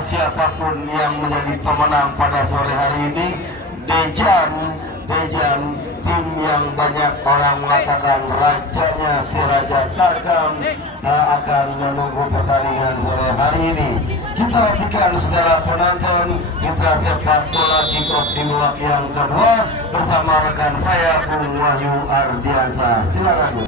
siapapun yang menjadi pemenang pada sore hari ini. Dejan tim yang banyak orang mengatakan rajanya si Raja Tarkam akan menunggu pertandingan sore hari ini. Kita nantikan saudara penonton mitra sepak bola kick-off di babak yang kedua bersama rekan saya Bung Wahyu Ardiansa. Silakan Bu.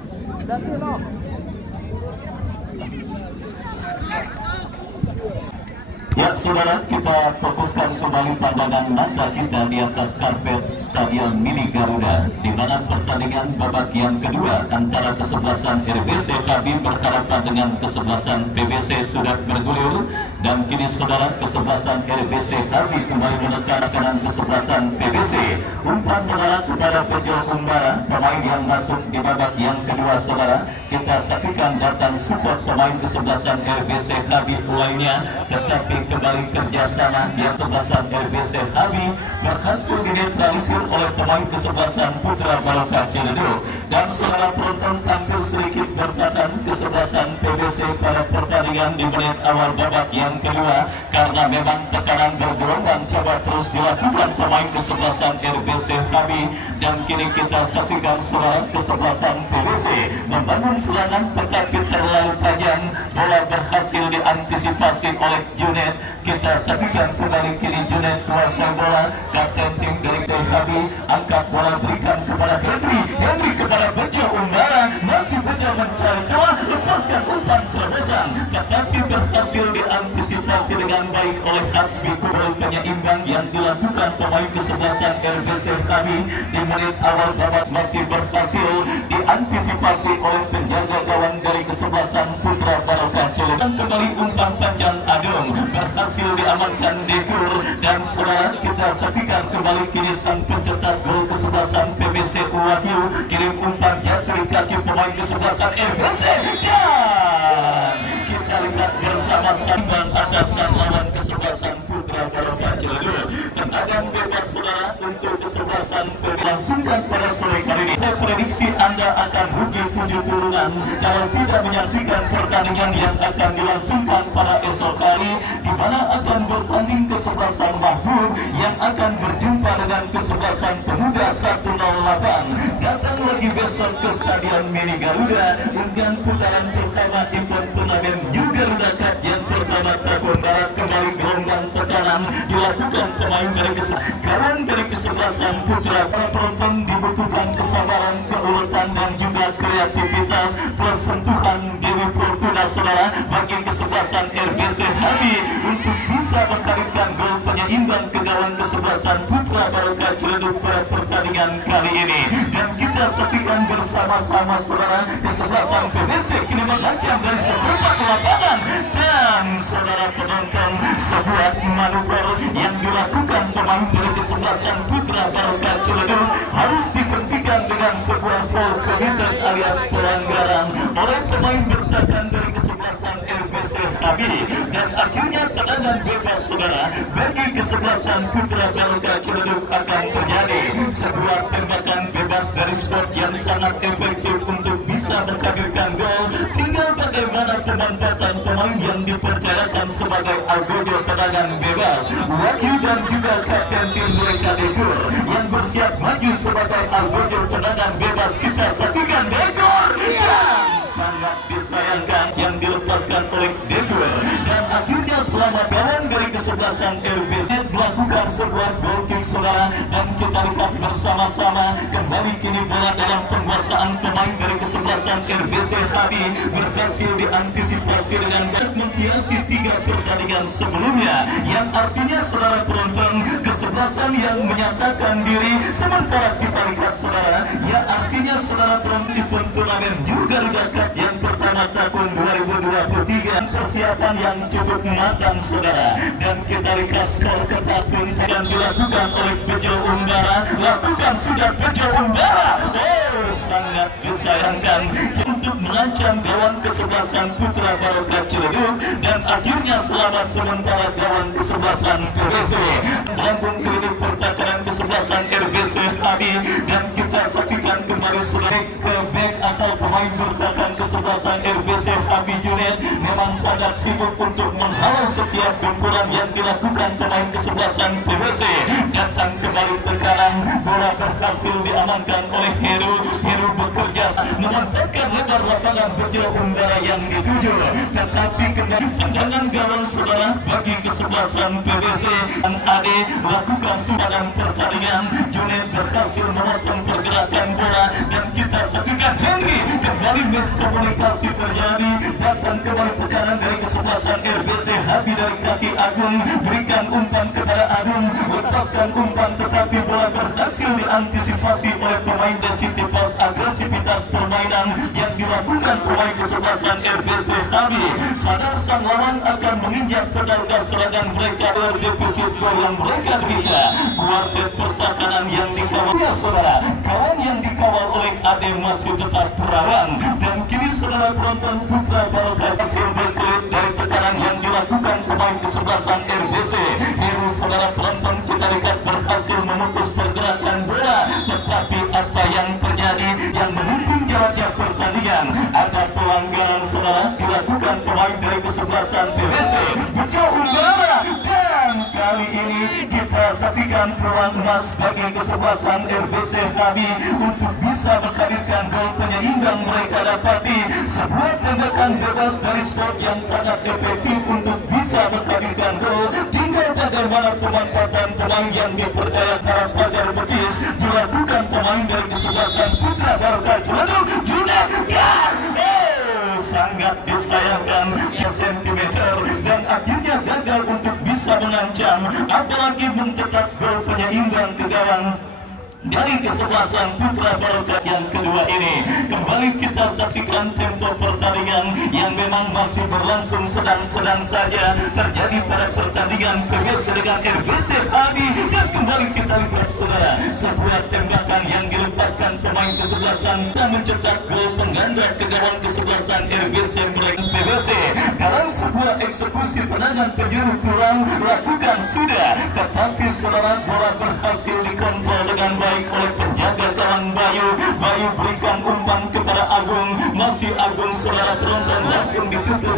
Ya saudara, kita fokuskan kembali pandangan mata kita di atas karpet Stadion Mini Garuda, di mana pertandingan babak yang kedua antara kesebelasan RBC Habib berhadapan dengan kesebelasan PBC sudah bergulir, dan kini saudara kesebelasan RBC Habib kembali menekan kanan kesebelasan PBC. Umpan mengarah kepada Bejo Umbara, pemain yang masuk di babak yang kedua saudara. Kita saksikan datang support pemain kesebelasan RBC Habib lainnya, tetapi kembali kerjasama yang kesebelasan RBC Habib berhasil dinetralisir oleh pemain kesebelasan Putra Baroka Ciledug. Dan saudara penonton tampil sedikit berkatan kesebelasan PBC pada pertandingan di menit awal babak yang kedua, karena memang tekanan bergelombang coba terus dilakukan pemain kesebelasan RBC Habib. Dan kini kita saksikan saudara kesebelasan PBC membangun serangan tetapi terlalu tajam, bola berhasil diantisipasi oleh Junet. Kita saksikan kembali kini Junet kuasai bola, kapten tim dari Habib angkat bola berikan kepada Henry kepada Bejo Umbara, masih Bejo mencari celah, lepaskan umpan terobosan tetapi berhasil diantisipasi dengan baik oleh Hasbi. Gol penyeimbang yang dilakukan pemain kesebelasan RBC Habib di menit awal babak masih berhasil diantisipasi oleh penjaga gawang dari kesebelasan Putra Baroka Ciledug. Dan kembali umpan panjang Adung berhasil diamankan Dekur. Dan saudara kita saksikan kembali kini sang pencetak gol kesebelasan PBC Wahyu kirim umpan jatuh kaki pemain kesebelasan RBC, dan kita lihat bersama-sama atasan lawan kesebelasan Putra Baroka Ciledug. Tendangan bebas saudara untuk kesebelasan langsungkan pada sore hari ini. Saya prediksi Anda akan rugi 7 kurungan kalau tidak menyaksikan pertandingan yang akan dilangsungkan pada esok hari, di mana akan bertanding kesebelasan Mahbub yang akan berjumpa dengan kesebelasan Pemuda 108. Datang lagi besok ke Stadion Mini Garuda untuk putaran pertama event turnamen Garuda Cup yang pertama tahun barat. Kembali gelombang tekanan dilakukan pemain dari kesebelasan Putra. Para penonton dibutuhkan kesabaran, keuletan dan juga kreativitas plus sentuhan Dewi Fortuna saudara bagi kesebelasan RBC Habib untuk bisa menghadirkan gol penyeimbang ke gawang kesebelasan Putra Baroka Ciledug pada pertandingan kali ini. Dan kita saksikan bersama-sama saudara kesebelasan PBC kini mengancam dari seperempat lapangan. Dan saudara penonton, sebuah manuver yang dilakukan pemain dari kesebelasan Putra Baroka Ciledug harus dihentikan dengan sebuah foul committed alias pelanggaran oleh pemain bertahan dari kesebelasan RBC Habib. Dan akhirnya tendangan bebas saudara bagi kesebelasan Putra Baroka Ciledug akan terjadi. Sebuah tembakan bebas dari spot yang sangat efektif untuk bisa menghadirkan gol. Tinggal bagaimana pemanfaatan pemain yang dipercayakan sebagai algojo tendangan bebas. Wahyu dan juga kapten tim mereka Dekur yang bersiap maju sebagai algojo tendangan bebas. Kita saksikan Dekur dan sangat disayangkan yang dilepaskan oleh Dekur. Dan akhirnya selamat gawang dari kesebelasan RBC melakukan sebuah goal kick saudara. Dan kita lihat bersama-sama kembali kini bola dalam penguasaan pemain dari kesebelasan RBC Habib berhasil diantisipasi dengan baik menghiasi 3 pertandingan sebelumnya, yang artinya saudara penonton kesebelasan yang menyatakan diri. Sementara kita lihat saudara, ya artinya saudara penonton di turnamen Garuda Cup yang pertama tahun 2023 persiapan yang cukup matang saudara. Dan kita lihat skor ketat pun yang dilakukan oleh Bejo Umbara, lakukan sudah Bejo Umbara. Sangat disayangkan untuk mengancam gawang kesebelasan Putra Baroka Ciledug. Dan akhirnya selamat sementara gawang kesebelasan PBC melambung klinik pertakaran kesebelasan RBC Habib. Dan kita saksikan kembali sudah ke back atau pemain bertahan kesebelasan RBC Habib Junaid memang sangat sibuk untuk menghalau setiap benturan yang dilakukan pemain kesebelasan PBC. Datang kembali tekanan, bola berhasil diamankan oleh Heru. Heru bekerja memanfaatkan lebar lapangan Bejo Umbara yang dituju, tetapi kembali tendangan gawang saudara bagi kesebelasan PBC. Ade lakukan sumbangan pertandingan. Junaid berhasil memotong pergerakan bola dan kita saksikan Henry kembali miskomunikasi terjadi. Datang kembali tekanan dari kesebelasan RBC Habib dari kaki Agung, berikan umpan kepada Agung, lepaskan umpan tetapi bola berhasil diantisipasi oleh pemain Desitipas. Agresivitas permainan yang dilakukan pemain kesebelasan RBC Habib, sadar sang lawan akan menginjak pedal gas serangan mereka dari defisit gol yang mereka derita. Kuartet pertahanan yang dikawal ya saudara, kawan yang dikawal oleh Ade masih tetap perawan, dan kini saudara penonton Putra Barokah hasil berkelit dari tekanan yang dilakukan pemain kesebelasan RBC. Heru saudara penonton kita lihat berhasil memutus pergerakan bola, tetapi apa yang terjadi yang memimpin jalannya pertandingan, ada pelanggaran saudara dilakukan pemain dari kesebelasan PBC Bejo Umbara, dan kali ini kita saksikan peluang emas bagi kesebelasan RBC Habib untuk bisa menghadirkan gol penyeimbang mereka dapati. Sebuah tembakan bebas dari spot yang sangat efektif untuk bisa menghadirkan gol. Tinggal bagaimana pemanfaatan pemain yang dipercaya para pagar betis dilakukan pemain dari kesebelasan Putra Barokah Ciledug. Junaid dan sangat disayangkan sentimeter dan akhirnya gagal untuk bisa mengancam apalagi mencetak gol penyeimbang ke gawang dari kesebelasan Putra Barokah yang kedua ini. Kembali kita saksikan tempo pertandingan yang memang masih berlangsung sedang-sedang saja terjadi pada pertandingan PBC dengan RBC Habib, dan kembali kita lihat saudara sebuah tembakan yang dilepaskan pemain kesebelasan dan mencetak gol pengganda ke gawang kesebelasan RBC mereka PBC dalam sebuah eksekusi tendangan penjuru kurang lakukan sudah, tetapi saudara bola berhasil dikontrol dengan baik oleh penjaga gawang Bayu. Bayu berikan umpan kepada Agung, masih Agung saudara penonton langsung ditutup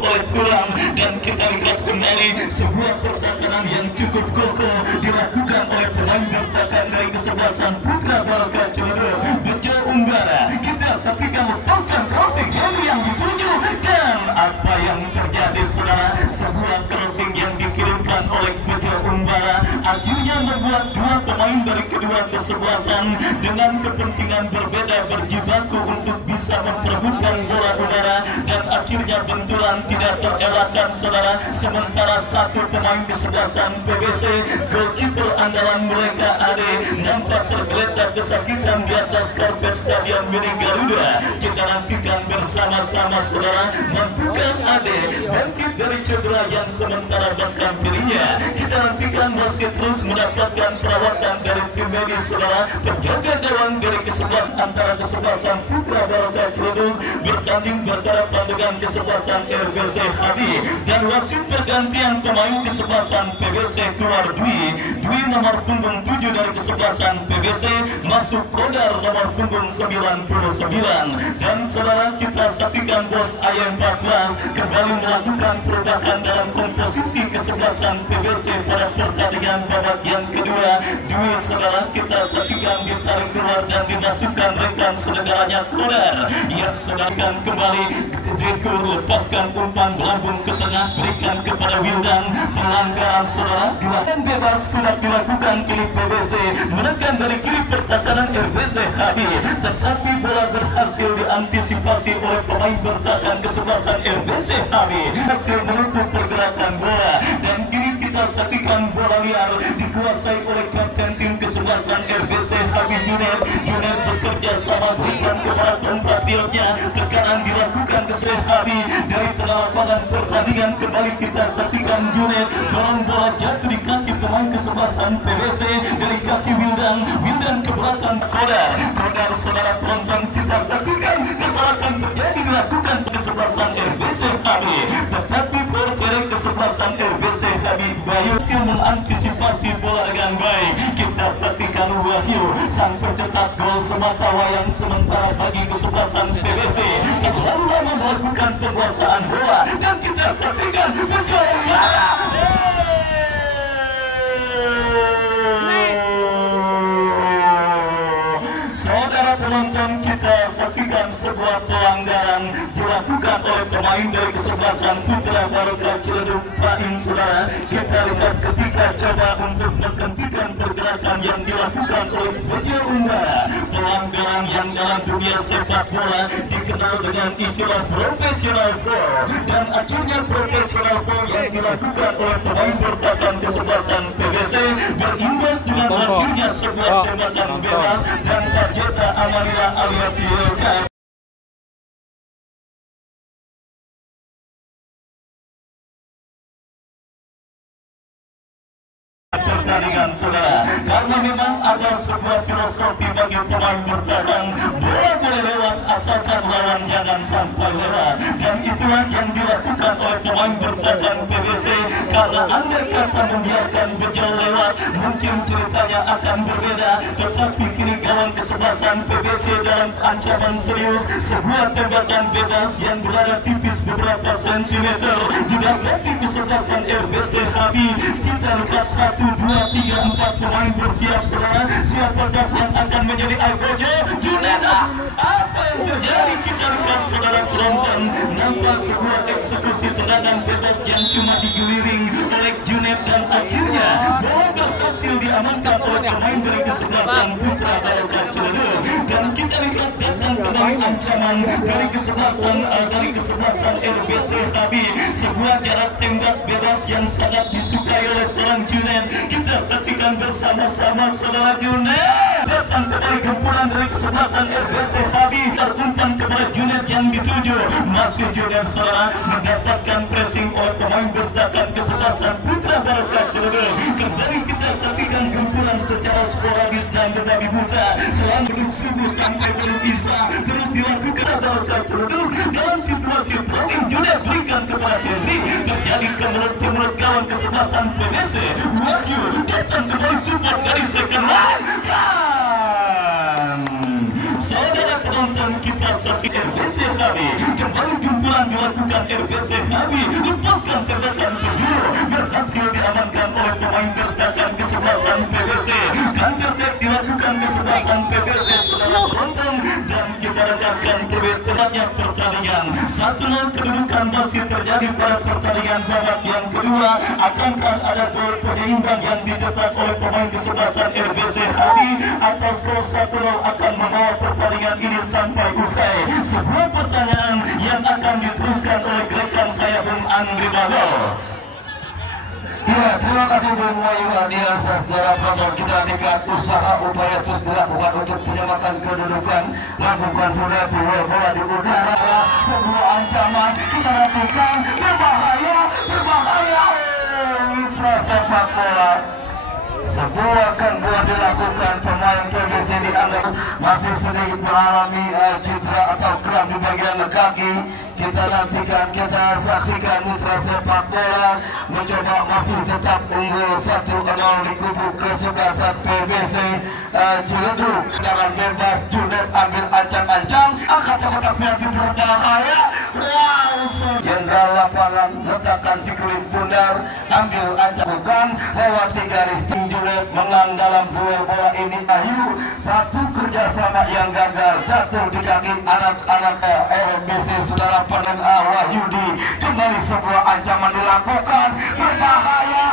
oleh Tulang, dan kita lihat kembali sebuah pertahanan yang cukup kokoh dilakukan oleh pemain bertahan dari kesebelasan Putra Barokah Ciledug Bejo Umbara. Kita saksikan lepaskan crossing Henry yang dituju, dan apa yang terjadi saudara, sebuah crossing yang dikirimkan oleh Bejo Umbara akhirnya membuat dua pemain dari kedua kesebelasan dengan kepentingan berbeda berjibaku untuk bisa memperebutkan bola udara, dan akhirnya benturan tidak terelakkan saudara. Sementara satu pemain kesebelasan PBC, goalkeeper andalan mereka Ade, nampak tergeletak kesakitan di atas karpet Stadion Mini Garuda. Kita nantikan bersama-sama saudara, mampukah Ade bangkit dari cedera yang sementara berkampirinya. Kita nantikan masih terus mendapatkan perawatan dari tim medis saudara. Penjaga gawang dari kesebelasan antara kesebelasan Putra Barokah Ciledug bertanding berhadapan dengan kesebelasan RBC Habib, dan wasit pergantian pemain kesebelasan PBC keluar Dwi nomor punggung 7 dari kesebelasan PBC, masuk Kodar nomor punggung 99, dan saudara kita saksikan bos AM14 kembali melakukan perubahan dalam komposisi kesebelasan PBC pada pertandingan babak yang kedua. Dwi saudara kita saksikan ditarik keluar dan dimasukkan rekan saudaranya Kodar yang sedangkan kembali Deko lepaskan umpan melambung ke tengah, berikan kepada Wildan. Pelanggaran saudara dilakukan bebas sudah dilakukan kiri PBC, menekan dari kiri pertahanan RBC Habib, tetapi bola berhasil diantisipasi oleh pemain bertahan kesebelasan RBC Habib, hasil menutup pergerakan bola, dan kini kita saksikan bola liar dikuasai oleh kapten tim kesebelasan RBC Habib Junaid. Junaid bekerja sama berikan kepada kompatriotnya, tekanan dilakukan ke Habib dari tengah lapangan pertandingan. Kembali kita saksikan Junaid dorong bola jatuh di kaki pemain kesebelasan PBC dari kaki Wildan ke belakang Kodar saudara penonton kita saksikan kesalahan terjadi dilakukan kesebelasan RBC Habib, tetapi dari kesebelasan RBC RBC Habib Bayu mengantisipasi bola dengan baik. Kita saksikan Wahyu sang pencetak gol semata wayang, sementara bagi kesebelasan PBC terlalu lama melakukan penguasaan bola, dan kita saksikan penjualan bola. Saudara penonton, kita saksikan sebuah pelanggaran dilakukan oleh pemain dari kesebelasan Putra Barokah Ciledug Paing. Saudara, kita lihat ketika coba untuk menghentikan pergerakan yang dilakukan oleh Bajul Umbara, pelanggaran yang dalam dunia sepak bola dikenal dengan istilah profesional foul, dan akhirnya profesional foul yang dilakukan oleh pemain bertahan kesebelasan PBC berimbas dengan akhirnya sebuah tembakan bebas dan Jeta Amarila alias Yoga. Pertandingan saudara, karena memang ada sebuah filosofi bagi pemain bertahan, bola boleh lewat asalkan lawan jangan sampai lewat, dan itulah yang dilakukan oleh pemain bertahan PBC. Karena andai kata membiarkan bejol lewat, mungkin ceritanya akan berbeda, tetapi kini gawang kesebelasan PBC dalam ancaman serius. Sebuah tembakan bebas yang berada tipis beberapa sentimeter didapati kesebelasan RBC Habib. Kita lihat 1, 2, 3, 4 pemain bersiap saudara. Siapakah yang akan menjadi Algojo? Juneda. Apa yang terjadi? Kita lihat saudara penonton, nampak sebuah eksekusi tendangan bebas yang cuma digeliring oleh Juned, dan akhirnya bola berhasil diamankan oleh pemain dari kesebelasan Putra Barokah Ciledug. Dan kita lihat datang kembali ancaman dari kesebelasan RBC Habib. Sebuah jarak tembak bebas yang sangat disukai oleh seorang Juned. Kita saksikan bersama-sama saudara. Juned datang kembali gempuran dari kesebelasan RBC Habib, terumpan kepada Juned yang dituju. Masih Juned saudara mendapatkan pressing oleh pemain bertahan kesebelasan Putra Barokah Ciledug. Kembali kita saksikan gempuran secara sporadis dan berbabi buta selama duduk subuh sampai belum bisa terus dilakukan Barokah Ciledug. Dalam situasi problem, Juned berikan kepada Henry, terjadi kemulut kawan kesebelasan PBC. Wahyu datang kembali support dari second line. Saudara penonton, kita saksikan RBC Habib. Kembali gempuran dilakukan RBC Habib, lepaskan tembakan penjuru, berhasil diamankan oleh pemain bertahan kesebelasan PBC. Counter attack dilakukan kesebelasan PBC saudara penonton, dan kita redakan perbedaannya pertandingan. 1-0 kedudukan masih terjadi pada pertandingan babak yang kedua. Akankah ada gol penyeimbang yang dicetak oleh pemain kesebelasan RBC Habib atau skor 1-0 akan membawa pertandingan ini sampai usai? Sebuah pertanyaan yang akan diteruskan oleh rekan saya Bung Andri Bagol. Ya, terima kasih Bung Wahyu Adian. Secara penonton, kita lanjutkan usaha upaya terus dilakukan untuk penyamakan kedudukan. Lakukan sudah bola di udara, sebuah ancaman kita nantikan, berbahaya mitra sepak bola. Sebuah gangguan dilakukan pemain PBC, dianggap masih sedikit mengalami cedera atau kram di bagian kaki. Kita nantikan, kita saksikan mitra sepak bola mencoba masih tetap unggul 1-0 di kubu kesebelasan PBC Ciledug. Dengan bebas Juned ambil ancang-ancang, angkat kotak penalti berbahaya. Wow, jenderal lapangan letakkan si kulit bundar, ambil ancang-ancang lewati garis. Juned menang dalam duel bola ini. Ayu, satu kerjasama yang gagal, jatuh di kaki anak-anak RBC saudara Panen Wahyudi. Kembali sebuah ancaman dilakukan, berbahaya.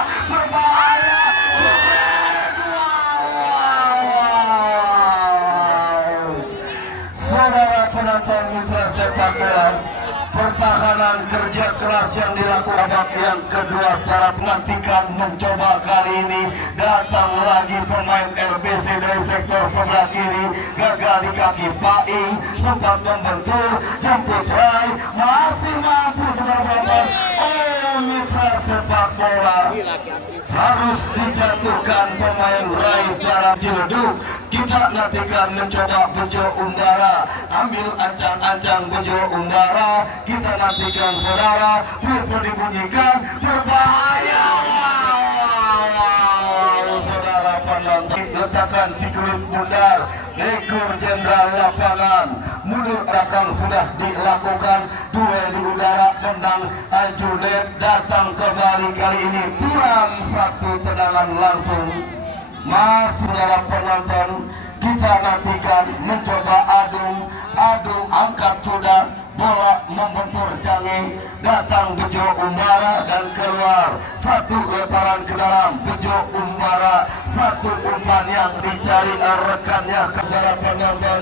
Saudara penonton mitra sepak bola, pertahanan kerja keras yang dilakukan yang kedua secara penantikan mencoba kali ini. Datang lagi pemain RBC dari sektor sebelah kiri, gagal di kaki Paing, sempat membentur, jemput Rai, masih mampu saudara. Mitra sepak bola harus dijatuhkan pemain Rai secara Ciledug. kita nantikan mencoba bejo umbara, ambil ancang-ancang bejo umbara, kita nantikan saudara, perlu dibunyikan berbahaya. Saudara penonton, letakkan si kulit bundar, ekor jenderal lapangan, mundur belakang sudah dilakukan, duel di udara, menang Junet datang kembali kali ini turam satu tendangan langsung. Mas saudara penonton, kita nantikan mencoba adung angkat sudah, bola membentur jange, datang bejo umbara dan keluar satu lemparan ke dalam bejo umbara, satu umpan yang dicari rekannya. Saudara penonton,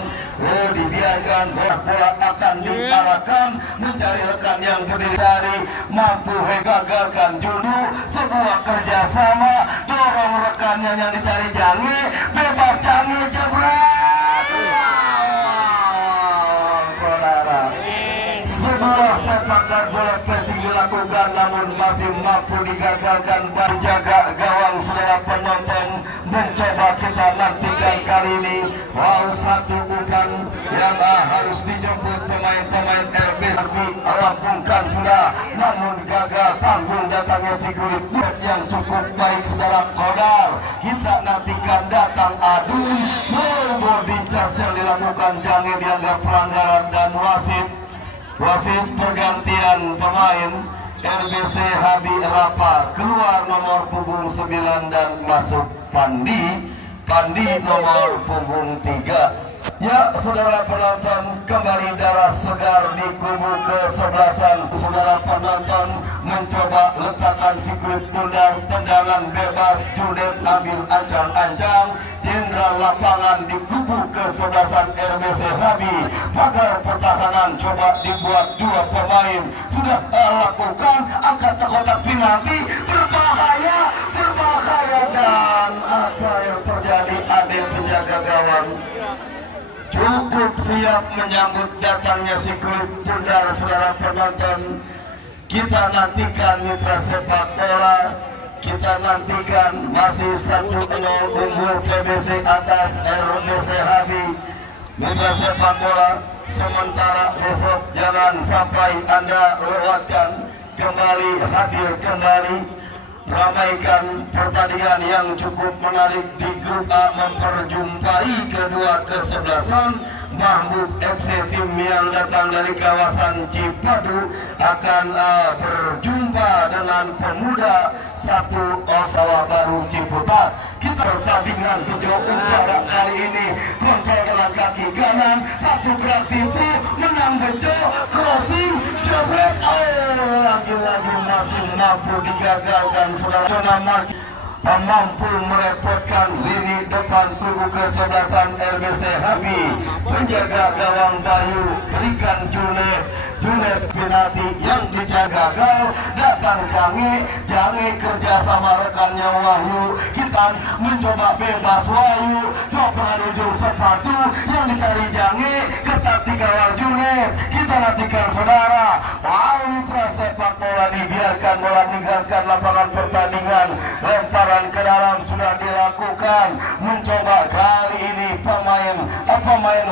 dibiarkan bola akan diarahkan mencari rekan yang berdiri, dari mampu gagalkan dulu sebuah kerjasama, dorong rekannya yang dicari jange, bebas jange jebret. Saudara, sebuah sepakan bola passing dilakukan namun masih mampu digagalkan. Berjaga gawang saudara penonton, mencoba kita nantikan kali ini. Wow, satu umpan yang harus dijemput pemain-pemain RBS rampungkan sudah, namun gagal. Tanggung datangnya si kulit yang cukup baik saudara Kodar. Kita nantikan datang adun, body charge yang dilakukan jangan dianggap pelanggaran, dan wasit pergantian pemain RBC Habi Rapa, keluar nomor punggung 9 dan masuk Pandi nomor punggung 3. Ya saudara penonton, kembali darah segar di kubu kesebelasan. Saudara penonton mencoba letakkan si kulit bundar, tendangan bebas, Junet ambil ancang-ancang, jenderal lapangan di kubu kesebelasan RBC Habi. Pagar pertahanan coba dibuat dua pemain, sudah lakukan angkat kotak penalti, berbahaya, dan apa yang terjadi? Ada penjaga gawang cukup siap menyambut datangnya si kulit bundar. Saudara penonton, kita nantikan mitra sepak bola, kita nantikan masih 1-0 unggul PBC atas RBC Habi. Mitra sepak bola, sementara besok jangan sampai Anda lewatkan, kembali hadir kembali, ramaikan pertandingan yang cukup menarik di grup A, memperjumpai kedua kesebelasan. Mahmud FC, tim yang datang dari kawasan Cipadu, akan berjumpa dengan Pemuda 1 Osawa Baru Ciputat. Kita pertandingan bejo umbara kali ini, kontrol dengan kaki kanan, satu gerak tipu, menang bejo, crossing, jebret, lagi-lagi masih mampu digagalkan saudara. Mampu merepotkan lini depan kubu kesebelasan RBC Habi. Penjaga gawang Bayu berikan Junet penalti yang dijaga gagal, datang Jange kerja sama rekannya Wahyu. Kita mencoba bebas Wahyu, coba ujung sepatu yang dicari Jange, ketat dikawal Junet. Kita nantikan saudara, mitra sepak bola dibiarkan bola meninggalkan lapangan pertandingan, lemparan ke dalam sudah dilakukan. Mencoba kali ini pemain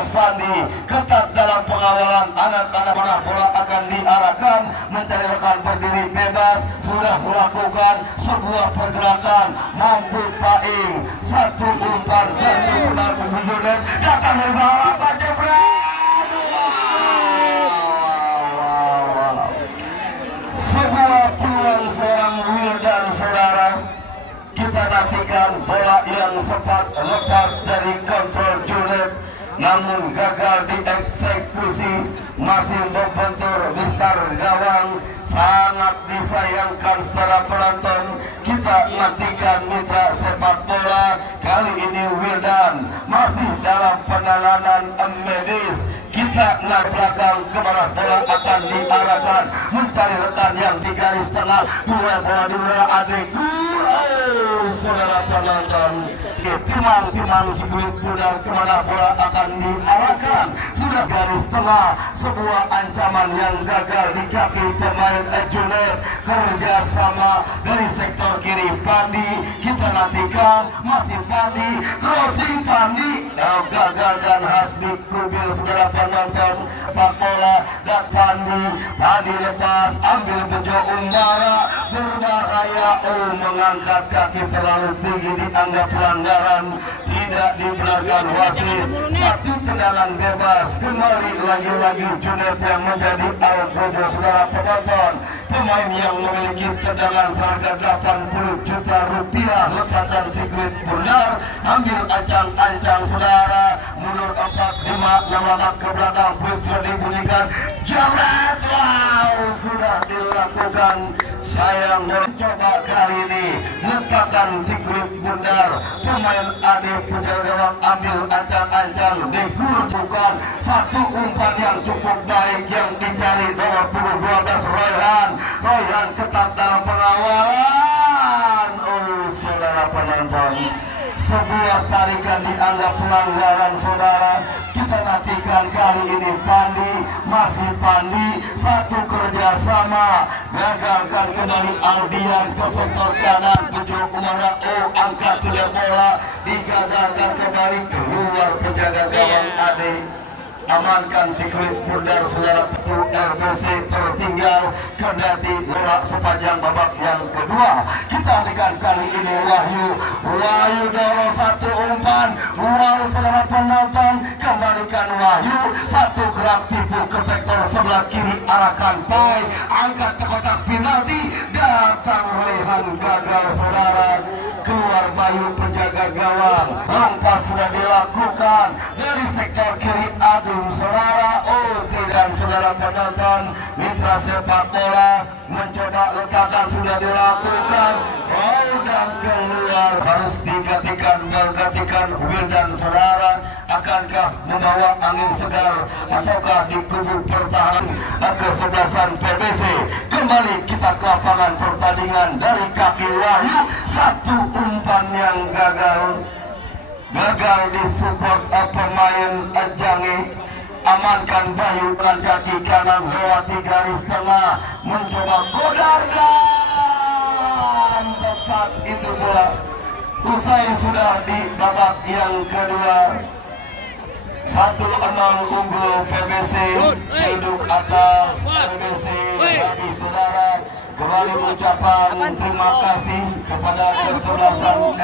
Fandi ketat dalam pengawalan anak-anak, mana bola akan diarahkan mencari rekan berdiri bebas, sudah melakukan sebuah pergerakan, mampu paing, satu umpan jatuh ke dalam pembunuhan, datang dari bawah Pak Jebret. Sebuah peluang seorang Wildan saudara. Kita nantikan bola yang sempat lepas dari kontrol Junet, namun gagal dieksekusi, masih membentur Mister gawang. Sangat disayangkan saudara penonton. Kita nantikan mitra sepak bola kali ini Wildan masih dalam penanganan medis. Kita naik belakang kemana bola akan diarahkan, mencari rekan yang di garis tengah, dua bola di udara adek. Saudara penonton, timang Sigrid Bundar kemana bola akan diarahkan. Sudah garis tengah, sebuah ancaman yang gagal di kaki pemain Junet. Kerjasama dari sektor kiri Pandi, kita nantikan masih Pandi, crossing Pandi, gagalkan Hasbi Kubil. Saudara penonton, pak bola dan Pandi lepas, ambil bejo umbara, berbahaya. Mengangkat kaki terlalu tinggi, dianggap pelanggaran, tidak dibenarkan wasit. Satu tendangan bebas, kembali lagi-lagi Junet yang menjadi al-gojo. Saudara penonton, pemain yang memiliki tendangan seharga 80 juta rupiah, letakkan Sigrid Bundar, ambil ancang-ancang saudara, mundur 4-5, 6 langkah ke belakang, peluit sudah dibunyikan, jabret, wow, sudah dilakukan. Sayang, mencoba kali ini letakkan Sigrid Bundar, pemain Ade penjaga gawang, ambil ancang-ancang, digurjukan satu umpan yang cukup baik yang dicari nomor 12 Royhan ketat dalam pengawalan. Saudara penonton, sebuah tarikan dianggap pelanggaran saudara. Kita nantikan kali ini masih Pandi, satu kerjasama, gagalkan kembali Aldian ke sektor kanan, bejo umara, angkat sudah bola, digagalkan kembali keluar penjaga gawang Ade. Amankan Sigrid Bundar, saudara, petu RBC tertinggal kendati bola sepanjang babak yang kedua. Kita berikan kali ini Wahyu dorong satu umpan, wow, saudara penonton, kembalikan Wahyu, satu gerak tipu ke sektor sebelah kiri, arahkan Pai, angkat ke kotak penalti, datang Royhan, gagal saudara. Keluar Bayu penjaga gawang, lompat sudah dilakukan dari sektor kiri Adum saudara. Tidak saudara penonton, mitra sepak bola mencoba letakkan sudah dilakukan, dan keluar, harus bergantikan Wildan saudara. Akankah membawa angin segar ataukah di kubu pertahanan kesebelasan PBC? Kembali kita ke lapangan pertandingan dari kaki Wahyu, satu umpan yang gagal disupport pemain Jangi. Amankan Bayu dengan kaki kanan, lewati garis tengah, mencoba kodar dan tepat itu bola. Usai sudah di babak yang kedua, 1-0 unggul PBC, duduk atas PBC. Bagi saudara, kembali ucapan terima kasih kepada kesebelasan.